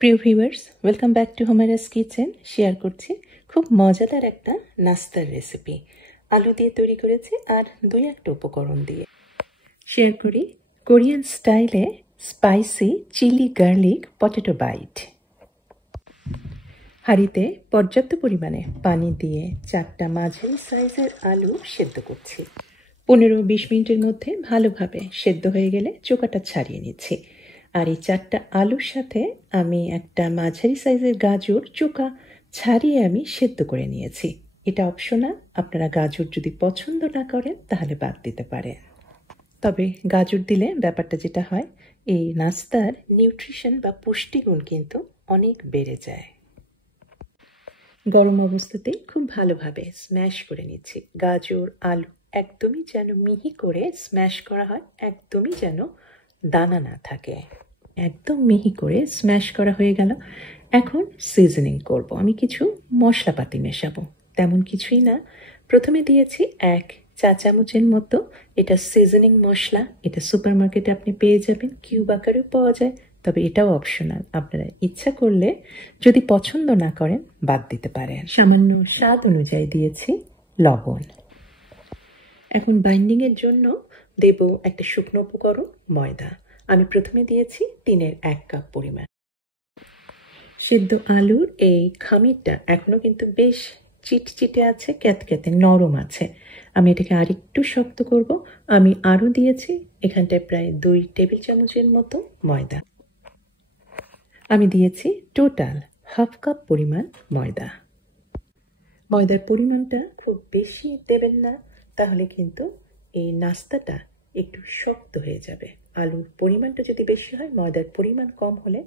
প্রিয় viewers, welcome back to Humayra's kitchen. Share করছি খুব মজাদার একটা নাস্তার রেসিপি। আলু দিয়ে তৈরি করেছি আর দুই একটা উপকরণ দিয়ে। শেয়ার করি কোরিয়ান স্টাইলে spicy chilli garlic potato bite. হাঁড়িতে পর্যাপ্ত পরিমাণে পানি দিয়ে 4টা মাঝারি সাইজের আলু সেদ্ধ করছি। 15-20 মিনিটের মধ্যে ভালোভাবে সেদ্ধ হয়ে গেলে চোকাটা ছাড়িয়ে নিচ্ছি। আর এই 4টা আলুর সাথে আমি একটা মাঝারি সাইজের গাজর চোকা ছাড়িয়ে আমি সেদ্ধ করে নিয়েছি। এটা অপশনাল, আপনারা গাজর যদি পছন্দ না করেন তাহলে বাদ দিতে পারেন। তবে গাজর দিলে ব্যাপারটা যেটা হয়, এই নাস্তার নিউট্রিশন বা পুষ্টিগুণ কিন্তু অনেক বেড়ে যায়। গরম অবস্থাতেই খুব ভালোভাবে স্ম্যাশ করে নিচ্ছি। গাজর আলু একদমই যেন মিহি করে স্ম্যাশ করা হয়, একদমই যেন দানা না থাকে। একদম মিহি করে স্ম্যাশ করা হয়ে গেল। এখন সিজনিং করব। আমি কিছু মশলাপাতি মেশাবো, তেমন কিছুই না। প্রথমে দিয়েছি 1 চা চামচের মতো এটা সিজনিং মশলা। এটা সুপার মার্কেটে আপনি পেয়ে যাবেন, কিউব আকারেও পাওয়া যায়, তবে এটাও অপশনাল। আপনারা ইচ্ছা করলে যদি পছন্দ না করেন বাদ দিতে পারেন। সামান্য স্বাদ অনুযায়ী দিয়েছি লবণ। এখন বাইন্ডিংয়ের জন্য দেব একটা শুকনো উপকরণ ময়দা। আমি প্রথমে দিয়েছি 3-এর 1 কাপ পরিমাণ। সিদ্ধ আলুর এই খামিরটা এখনো কিন্তু বেশ চিটচিটে আছে, ক্যাতক্যাতে নরম আছে। আমি এটাকে আরেকটু শক্ত করব। আমি আরও দিয়েছি এখানটায় প্রায় 2 টেবিল চামচের মতো ময়দা। আমি দিয়েছি টোটাল 1/2 কাপ পরিমাণ ময়দা। ময়দার পরিমাণটা খুব বেশি দেবেন না, তাহলে কিন্তু এই নাস্তাটা একটু শক্ত হয়ে যাবে। আলুর পরিমাণটা যদি বেশি হয়, ময়দার পরিমাণ কম হলে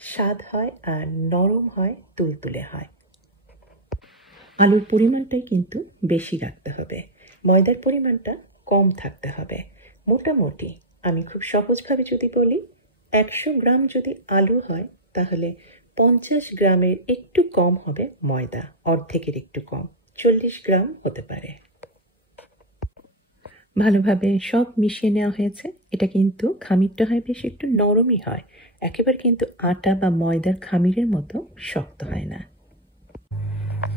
স্বাদ হয় আর নরম হয়, তুলতুলে হয়। আলুর পরিমাণটাই কিন্তু বেশি রাখতে হবে, ময়দার পরিমাণটা কম থাকতে হবে। মোটামুটি আমি খুব সহজভাবে যদি বলি, 100 গ্রাম যদি আলু হয় তাহলে 50 গ্রামের একটু কম হবে ময়দা, অর্ধেকের একটু কম, 40 গ্রাম হতে পারে। ভালোভাবে সব মিশিয়ে নেওয়া হয়েছে। এটা কিন্তু খামিরটা হয় বেশ একটু নরমই হয়, একেবারে কিন্তু আটা বা ময়দার খামিরের মতো শক্ত হয় না।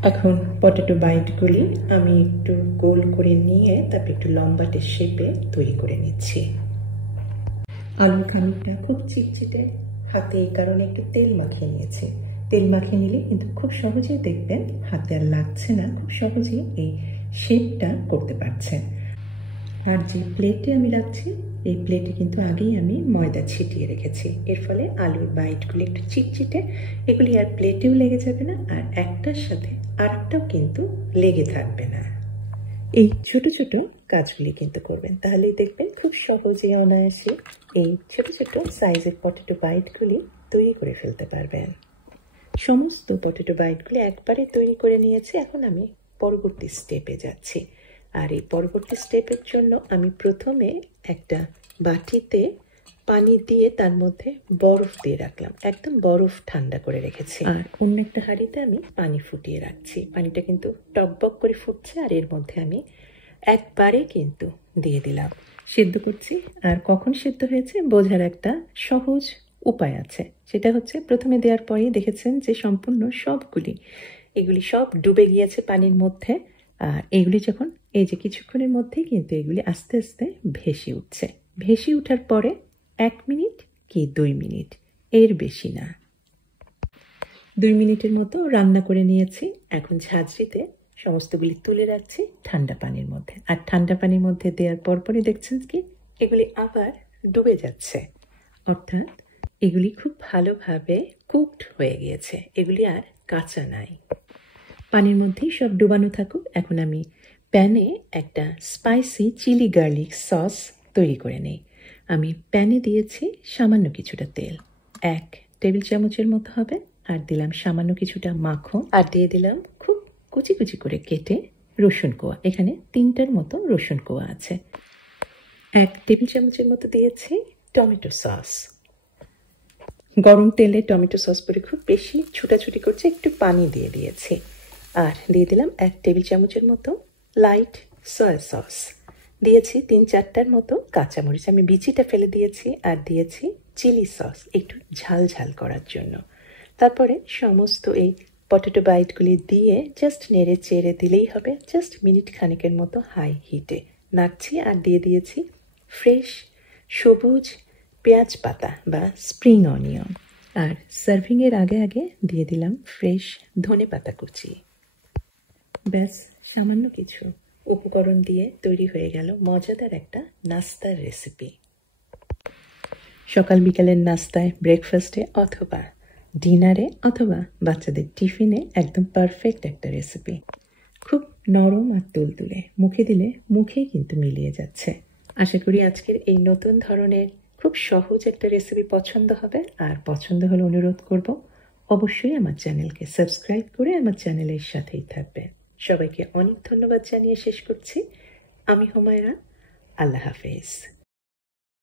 এখন পটেটো বাইটগুলি আমি একটু গোল করে নিয়ে তারপর একটু লম্বাটে শেপে তৈরি করে নিচ্ছি। আলুর খামিরটা খুব চিটচিটে, হাতে এই কারণে একটু তেল মাখিয়ে নিয়েছি। তেল মাখিয়ে নিলে কিন্তু খুব সহজেই দেখবেন হাতে আর লাগছে না, খুব সহজেই এই শেপটা করতে পারছেন। আর যে প্লেটে আমি রাখছি, এই প্লেটে কিন্তু আগেই আমি ময়দা ছিটিয়ে রেখেছি। এর ফলে আলুর বাইটগুলি একটু চিটচিটে, এগুলি আর প্লেটেও লেগে যাবে না, আর একটার সাথে আরেকটাও কিন্তু লেগে থাকবে না। এই ছোট ছোট কাজগুলি কিন্তু করবেন, তাহলেই দেখবেন খুব সহজে অনায়াসে এই ছোট ছোট সাইজের পটেটো বাইটগুলি তৈরি করে ফেলতে পারবেন। সমস্ত পটেটো বাইটগুলি একবারে তৈরি করে নিয়েছি। এখন আমি পরবর্তী স্টেপে যাচ্ছি। আর এই পরবর্তী স্টেপের জন্য আমি প্রথমে একটা বাটিতে পানি দিয়ে তার মধ্যে বরফ দিয়ে রাখলাম, একদম বরফ ঠান্ডা করে রেখেছি। আর অন্য একটা হাঁড়িতে আমি পানি ফুটিয়ে রাখছি। পানিটা কিন্তু টকবক করে ফুটছে, আর এর মধ্যে আমি একবারে কিন্তু দিয়ে দিলাম। সেদ্ধ করছি, আর কখন সেদ্ধ হয়েছে বোঝার একটা সহজ উপায় আছে। সেটা হচ্ছে, প্রথমে দেওয়ার পরেই দেখেছেন যে সম্পূর্ণ এগুলি সব ডুবে গিয়েছে পানির মধ্যে। আর এগুলি যখন এই যে কিছুক্ষণের মধ্যেই কিন্তু এগুলি আস্তে আস্তে ভেসে উঠছে। ভেসে ওঠার পরে 1 মিনিট কি 2 মিনিট, এর বেশি না, 2 মিনিটের মতো রান্না করে নিয়েছি। এখন ঝাঁঝরিতে সমস্তগুলি তুলে রাখছি ঠান্ডা পানির মধ্যে। আর ঠান্ডা পানির মধ্যে দেওয়ার পরপরই দেখছেন কি এগুলি আবার ডুবে যাচ্ছে, অর্থাৎ এগুলি খুব ভালোভাবে কুকড হয়ে গিয়েছে, এগুলি আর কাঁচা নাই। পানির মধ্যেই সব ডুবানো থাকুক। এখন আমি প্যানে একটা স্পাইসি চিলি গার্লিক সস তৈরি করে নেই। আমি প্যানে দিয়েছি সামান্য কিছুটা তেল, 1 টেবিল চামচের মতো হবে, আর দিলাম সামান্য কিছুটা মাখন, আর দিয়ে দিলাম খুব কুচি কুচি করে কেটে রসুন কোয়া। এখানে 3টার মতো রসুন কোয়া আছে। 1 টেবিল চামচের মতো দিয়েছি টমেটো সস। গরম তেলে টমেটো সস পরে খুব বেশি ছুটাছুটি করছে, একটু পানি দিয়ে দিয়েছি। আর দিয়ে দিলাম 1 টেবিল চামচের মতো লাইট সয়া সস। দিয়েছি 3-4টার মতো কাঁচামরিচ, আমি বিচিটা ফেলে দিয়েছি। আর দিয়েছি চিলি সস একটু ঝাল ঝাল করার জন্য। তারপরে সমস্ত এই পটেটো বাইটগুলি দিয়ে জাস্ট নেড়ে চেড়ে দিলেই হবে, জাস্ট মিনিট খানেকের মতো হাই হিটে নাড়ছি। আর দিয়ে দিয়েছি ফ্রেশ সবুজ পেঁয়াজ পাতা বা স্প্রিং অনিয়ন, আর সার্ভিংয়ের আগে আগে দিয়ে দিলাম ফ্রেশ ধনে পাতা কুচি। ব্যাস সামান্য কিছু উপকরণ দিয়ে তৈরি হয়ে গেল মজাদার একটা নাস্তার রেসিপি। সকাল বিকালের নাস্তায়, ব্রেকফাস্টে অথবা ডিনারে অথবা বাচ্চাদের টিফিনে একদম পারফেক্ট একটা রেসিপি। খুব নরম আর তুলতুলে, মুখে দিলে মুখেই কিন্তু মিলিয়ে যাচ্ছে। আশা করি আজকের এই নতুন ধরনের খুব সহজ একটা রেসিপি পছন্দ হবে। আর পছন্দ হলে অনুরোধ করব অবশ্যই আমার চ্যানেলকে সাবস্ক্রাইব করে আমার চ্যানেলের সাথেই থাকবে। সবাইকে অনেক ধন্যবাদ জানিয়ে শেষ করছি। আমি হুমায়রা। আল্লাহ হাফেজ।